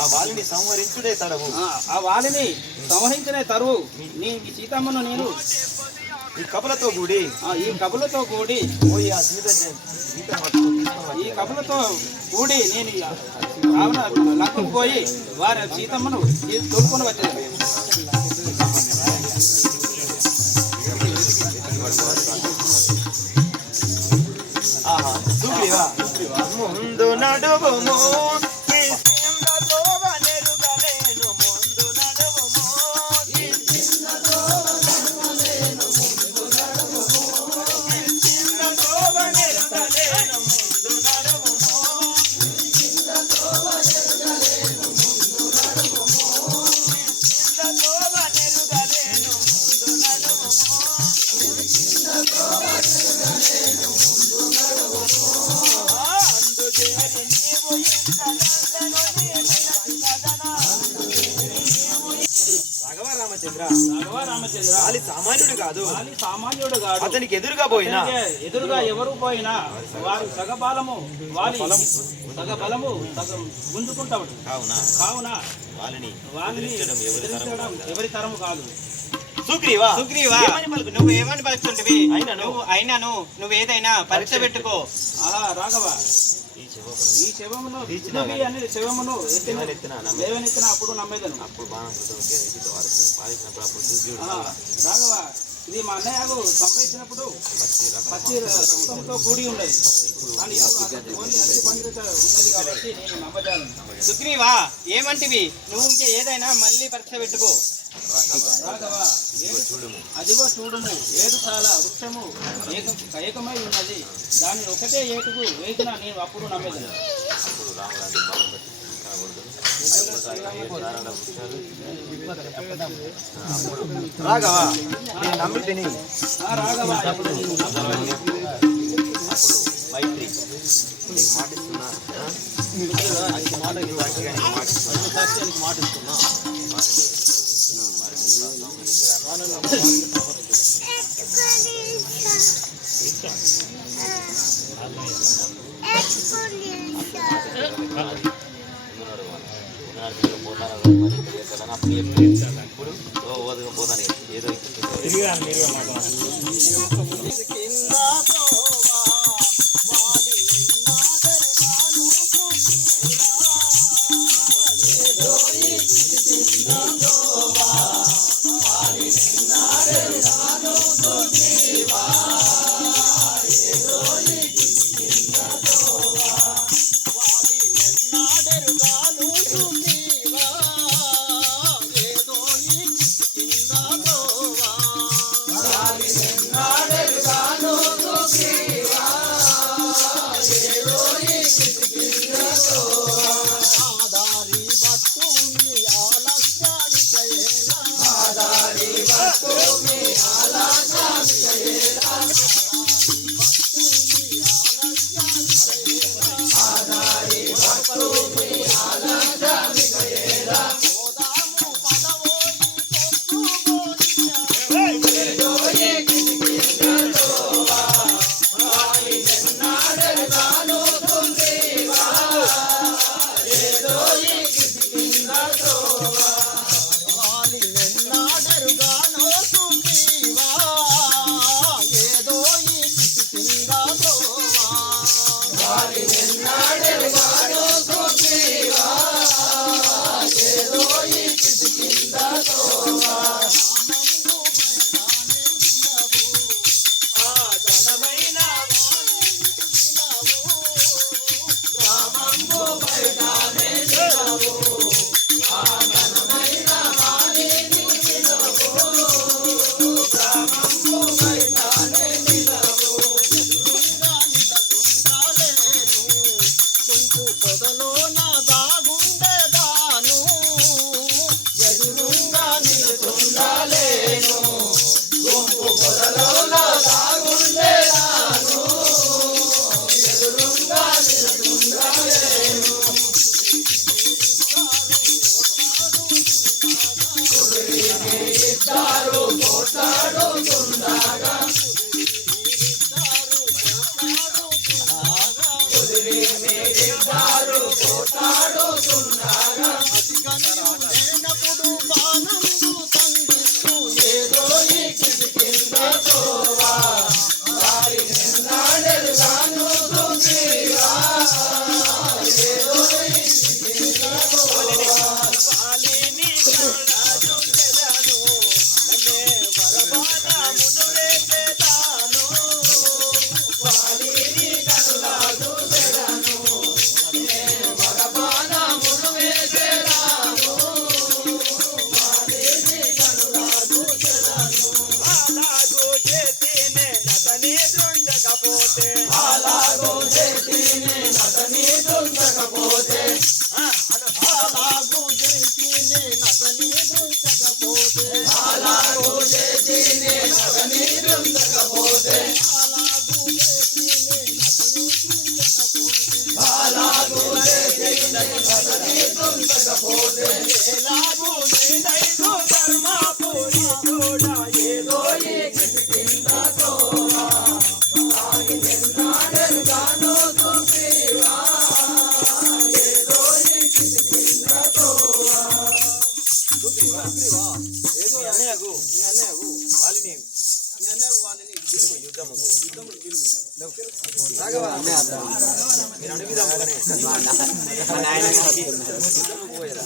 ఆ వాలిని సంహరించుడే తరువు. ఆ వాలిని సంహరించనే తరువు. నీ సీతమ్మను నేను ఈ కబులతో కూడి ఈ కబులతో కూడి నేను లంకకు పోయి వారి సీతమ్మను తోలుకొని వచ్చేది. ముందు నడువుము సామాన్యుడు కాదు. అతనికి ఎదురుగా ఎవరు పోయినా వారి సగబలము సగం గుంజుకుంటాడు. కావున వాళ్ళని ఎవరి తరము కాదు. సుగ్రీవా నువ్వు ఏమని పలుకుతుంటివి? అయినను నువ్వేదైనా పరీక్ష పెట్టుకో. రాఘవ ఈ శవమును లేవనెత్తిన అప్పుడు నమ్మేదను. రాఘవ ఇది మా అన్నయ్యకు సంపాదించినప్పుడు పచ్చి రక్తంతో కూడి ఉండేది. ఉన్నది కాబట్టి నేను నమ్మజాలను. సుగ్రీవా ఏమంటివి? నువ్వు ఇంకే ఏదైనా మళ్ళీ పరీక్ష పెట్టుకో. రాఘవ అదిగో చూడుము, ఏడు చాలా వృక్షము ఏకమై ఉన్నది. దాన్ని ఒకటే ఏటుకు వేసిన నేను అప్పుడు నమ్మేదను. రాఘవ నేను నమ్మితిని. రాఘవ మైత్రి నీకు మాటిస్తున్నా, మాటిస్తున్నా. పోతాను ఏదో నతని దృంచకపోతే అలాగో చేతిని నతని దృంచకపోతే అలాగో చేతిని నతని దృంచకపోతే అలాగో చేతిని నతని దృంచకపోతే అలాగో చేతిని నతని దృంచకపోతే ఎలాగో నేనైదు ధర్మపురి చూడ ఏదో ఈ కింద తోవా ఆగి నిన్నాడెరుగాను సుగ్రీవా ఏదో ఈ కింద తోవా సుగ్రీవా ఏదో అన్నయ్యకు నీ అన్నయ్యకు వాళ్ళని యుద్ధముకు రాఘవ మీరు అడుగుదాం మా నాయన యుద్ధముకు పోయేదా